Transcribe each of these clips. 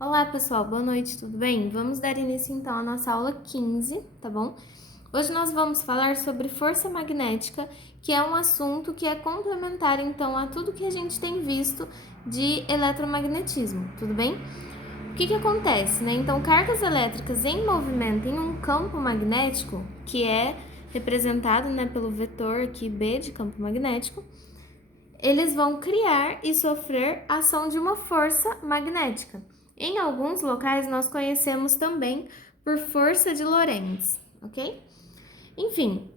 Olá, pessoal, boa noite, tudo bem? Vamos dar início então à nossa aula 15, tá bom? Hoje nós vamos falar sobre força magnética, que é um assunto que é complementar então a tudo que a gente tem visto de eletromagnetismo, tudo bem? O que acontece, né? Então, cargas elétricas em movimento em um campo magnético, que é representado, né, pelo vetor aqui B de campo magnético, eles vão criar e sofrer ação de uma força magnética. Em alguns locais nós conhecemos também por força de Lorentz, ok? Enfim,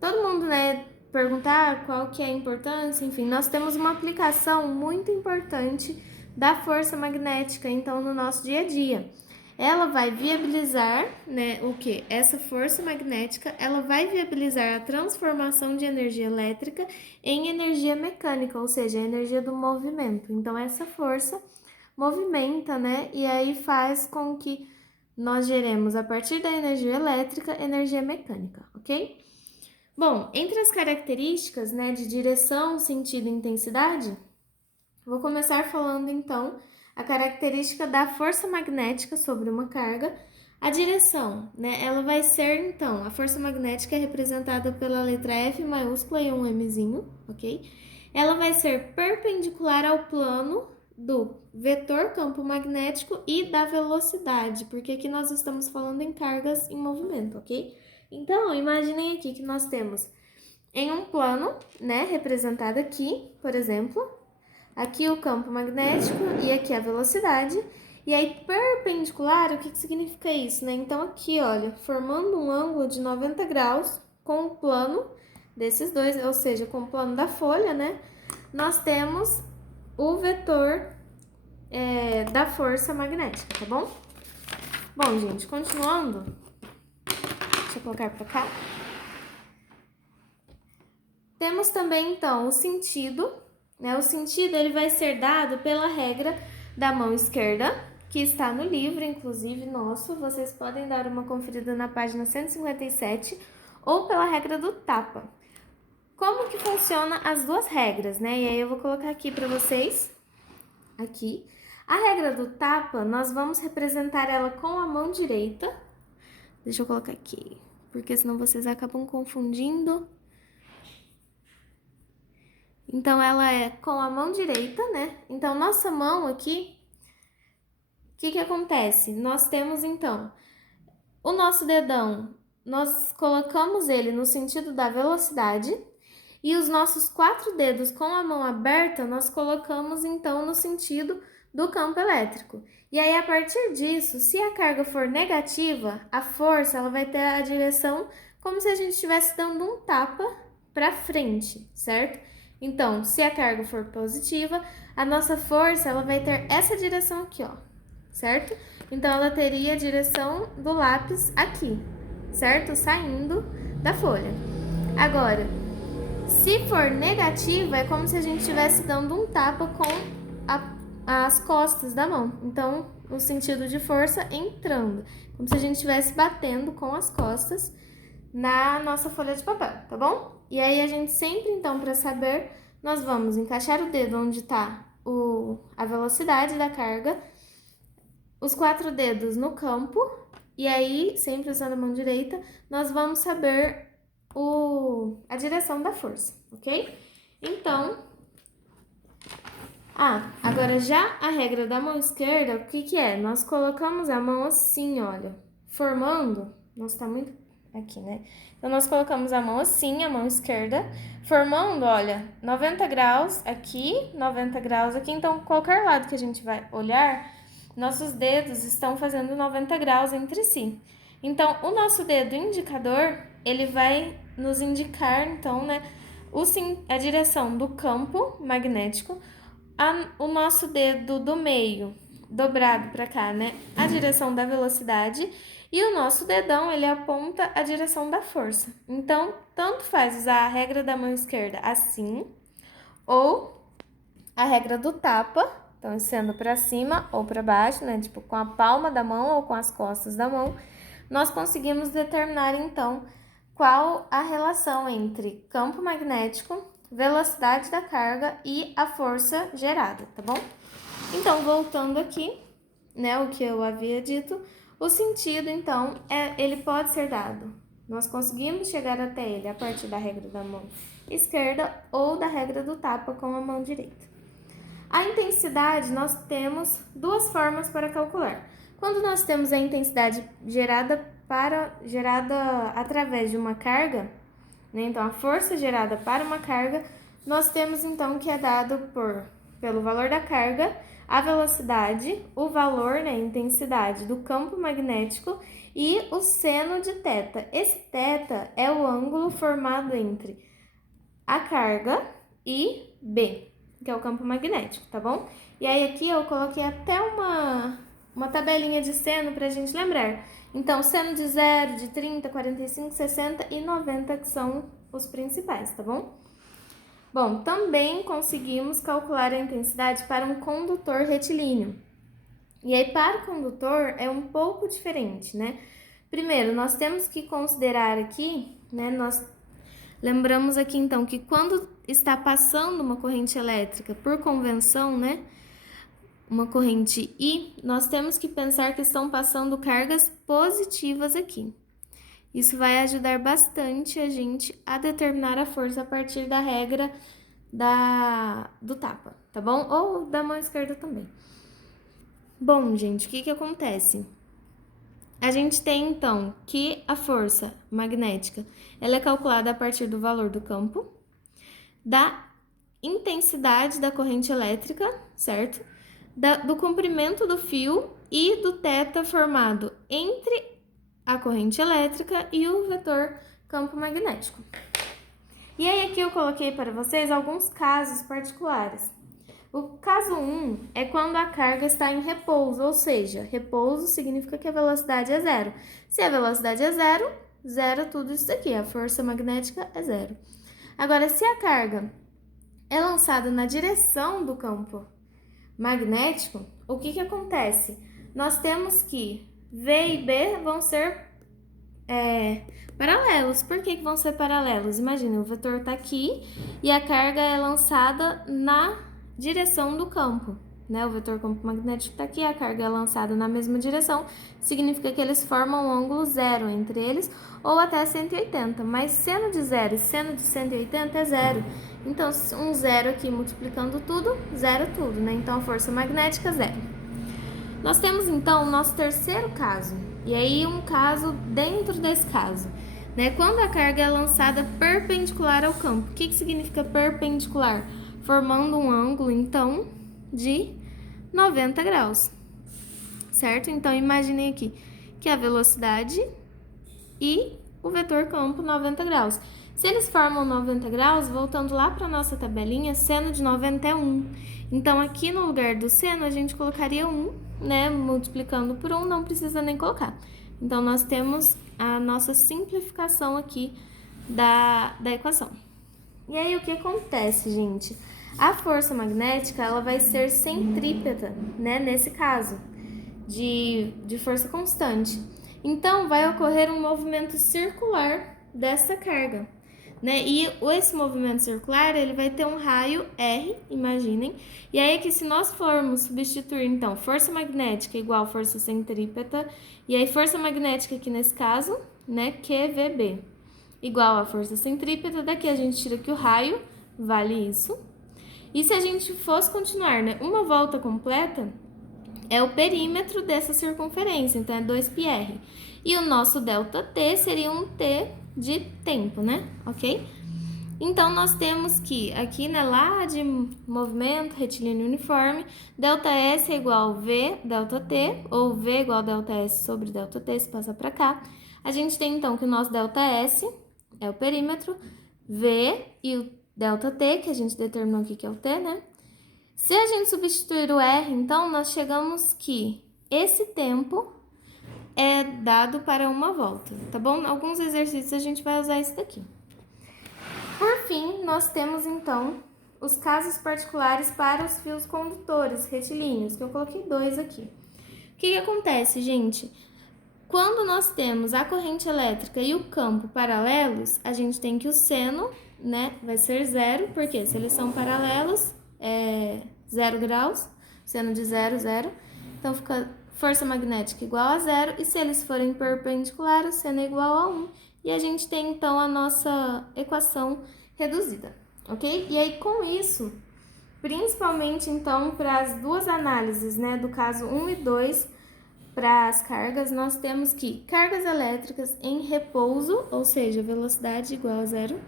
todo mundo, né, perguntar qual que é a importância, enfim, nós temos uma aplicação muito importante da força magnética, então, no nosso dia a dia. Ela vai viabilizar, né, o que? Essa força magnética, ela vai viabilizar a transformação de energia elétrica em energia mecânica, ou seja, a energia do movimento. Então, essa força movimenta, né, e aí faz com que nós geremos, a partir da energia elétrica, energia mecânica, ok? Bom, entre as características, né, de direção, sentido e intensidade, vou começar falando então a característica da força magnética sobre uma carga. A direção, né, ela vai ser então, a força magnética é representada pela letra F maiúscula e um Mzinho, ok? Ela vai ser perpendicular ao plano do vetor campo magnético e da velocidade, porque aqui nós estamos falando em cargas em movimento, ok? Então, imaginem aqui que nós temos em um plano, né, representado aqui, por exemplo, aqui o campo magnético e aqui a velocidade, e aí perpendicular, o que significa isso, né? Então aqui, olha, formando um ângulo de 90 graus com o plano desses dois, ou seja, com o plano da folha, né? Nós temos o vetor da força magnética, tá bom? Bom, gente, continuando, deixa eu colocar para cá. Temos também, então, o sentido, né? O sentido ele vai ser dado pela regra da mão esquerda, que está no livro, inclusive, nosso. Vocês podem dar uma conferida na página 157, ou pela regra do tapa. Como que funciona as duas regras, né? E aí eu vou colocar aqui para vocês, aqui. A regra do tapa, nós vamos representar ela com a mão direita. Deixa eu colocar aqui, porque senão vocês acabam confundindo. Então, ela é com a mão direita, né? Então, nossa mão aqui, o que acontece? Nós temos, então, o nosso dedão, nós colocamos ele no sentido da velocidade e os nossos 4 dedos com a mão aberta, nós colocamos, então, no sentido do campo elétrico. E aí, a partir disso, se a carga for negativa, a força, ela vai ter a direção como se a gente estivesse dando um tapa para frente, certo? Então, se a carga for positiva, a nossa força ela vai ter essa direção aqui, ó, certo? Então, ela teria a direção do lápis aqui, certo? Saindo da folha. Agora, se for negativa, é como se a gente estivesse dando um tapa com as costas da mão. Então, o sentido de força entrando, como se a gente estivesse batendo com as costas na nossa folha de papel, tá bom? E aí a gente sempre, então, para saber, nós vamos encaixar o dedo onde está a velocidade da carga, os 4 dedos no campo, e aí, sempre usando a mão direita, nós vamos saber a direção da força, ok? Então, agora já a regra da mão esquerda, o que é? Nós colocamos a mão assim, olha, formando, nossa, tá muito aqui, né? Então, nós colocamos a mão assim, a mão esquerda, formando, olha, 90 graus aqui, 90 graus aqui. Então, qualquer lado que a gente vai olhar, nossos dedos estão fazendo 90 graus entre si. Então, o nosso dedo indicador, ele vai nos indicar, então, né, a direção do campo magnético, o nosso dedo do meio dobrado para cá, né, a direção da velocidade, e o nosso dedão, ele aponta a direção da força. Então, tanto faz usar a regra da mão esquerda assim, ou a regra do tapa, então sendo para cima ou para baixo, né, tipo com a palma da mão ou com as costas da mão, nós conseguimos determinar, então, qual a relação entre campo magnético, velocidade da carga e a força gerada, tá bom? Então, voltando aqui, né, o que eu havia dito, o sentido, então, ele pode ser dado. Nós conseguimos chegar até ele a partir da regra da mão esquerda ou da regra do tapa com a mão direita. A intensidade, nós temos duas formas para calcular. Quando nós temos a intensidade gerada através de uma carga, né, então a força gerada para uma carga, nós temos então que é dado pelo valor da carga, a velocidade, o valor, né, a intensidade do campo magnético e o seno de θ. Esse θ é o ângulo formado entre a carga e B, que é o campo magnético, tá bom? E aí aqui eu coloquei até uma tabelinha de seno para a gente lembrar. Então, seno de 0, de 30, 45, 60 e 90, que são os principais, tá bom? Bom, também conseguimos calcular a intensidade para um condutor retilíneo. E aí, para o condutor, é um pouco diferente, né? Primeiro, nós temos que considerar aqui, né? Nós lembramos aqui, então, que quando está passando uma corrente elétrica por convenção, né? Uma corrente I, nós temos que pensar que estão passando cargas positivas aqui. Isso vai ajudar bastante a gente a determinar a força a partir da regra do tapa, tá bom? Ou da mão esquerda também. Bom, gente, o que acontece? A gente tem, então, que a força magnética ela é calculada a partir do valor do campo, da intensidade da corrente elétrica, certo? Do comprimento do fio e do θ formado entre a corrente elétrica e o vetor campo magnético. E aí aqui eu coloquei para vocês alguns casos particulares. O caso 1 é quando a carga está em repouso, ou seja, repouso significa que a velocidade é zero. Se a velocidade é zero, zero tudo isso daqui, a força magnética é zero. Agora, se a carga é lançada na direção do campo magnético, o que acontece? Nós temos que V e B vão ser paralelos. Por que vão ser paralelos? Imagina, o vetor está aqui e a carga é lançada na direção do campo, né? O vetor campo magnético está aqui, a carga é lançada na mesma direção, significa que eles formam um ângulo zero entre eles, ou até 180, mas seno de zero e seno de 180 é zero. Então, um zero aqui multiplicando tudo, zero tudo, né? Então, a força magnética, zero. Nós temos, então, o nosso terceiro caso, e aí um caso dentro desse caso, né? Quando a carga é lançada perpendicular ao campo. O que significa perpendicular? Formando um ângulo, então, de 90 graus, certo? Então, imaginem aqui que a velocidade e o vetor campo 90 graus. Se eles formam 90 graus, voltando lá para a nossa tabelinha, seno de 90 é 1. Então, aqui no lugar do seno, a gente colocaria 1, né? Multiplicando por 1, não precisa nem colocar. Então, nós temos a nossa simplificação aqui da equação. E aí, o que acontece, gente? A força magnética, ela vai ser centrípeta, né? Nesse caso, de força constante. Então, vai ocorrer um movimento circular dessa carga, né? E esse movimento circular, ele vai ter um raio R, imaginem. E aí, que se nós formos substituir, então, força magnética igual força centrípeta, e aí força magnética aqui nesse caso, né, QVB, igual a força centrípeta, daqui a gente tira que o raio vale isso. E se a gente fosse continuar, né, uma volta completa, é o perímetro dessa circunferência, então é 2πr. E o nosso ΔT seria um T de tempo, né? Ok? Então, nós temos que, aqui, né, lá de movimento retilíneo uniforme, ΔS é igual V ΔT, ou V igual ΔS sobre ΔT, se passa para cá. A gente tem, então, que o nosso ΔS é o perímetro, V e o ΔT, que a gente determinou aqui que é o T, né? Se a gente substituir o R, então, nós chegamos que esse tempo é dado para uma volta, tá bom? Alguns exercícios a gente vai usar isso daqui. Por fim, nós temos, então, os casos particulares para os fios condutores retilíneos, que eu coloquei 2 aqui. O que acontece, gente? Quando nós temos a corrente elétrica e o campo paralelos, a gente tem que o seno, né, vai ser zero, porque se eles são paralelos, é 0 graus, seno de 0, 0. Então, fica força magnética igual a 0, e se eles forem perpendiculares, seno igual a 1, e a gente tem então a nossa equação reduzida, ok? E aí com isso, principalmente então para as duas análises, né, do caso 1 e 2, para as cargas, nós temos que cargas elétricas em repouso, ou seja, velocidade igual a 0,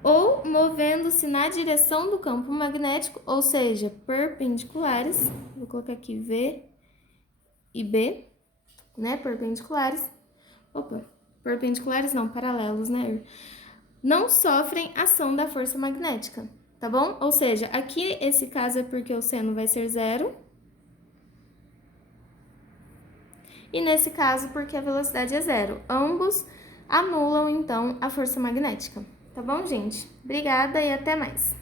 ou movendo-se na direção do campo magnético, ou seja, perpendiculares, vou colocar aqui V e B, né, perpendiculares não, paralelos, né, não sofrem ação da força magnética, tá bom? Ou seja, aqui esse caso é porque o seno vai ser 0, e nesse caso porque a velocidade é 0. Ambos anulam, então, a força magnética. Tá bom, gente? Obrigada e até mais!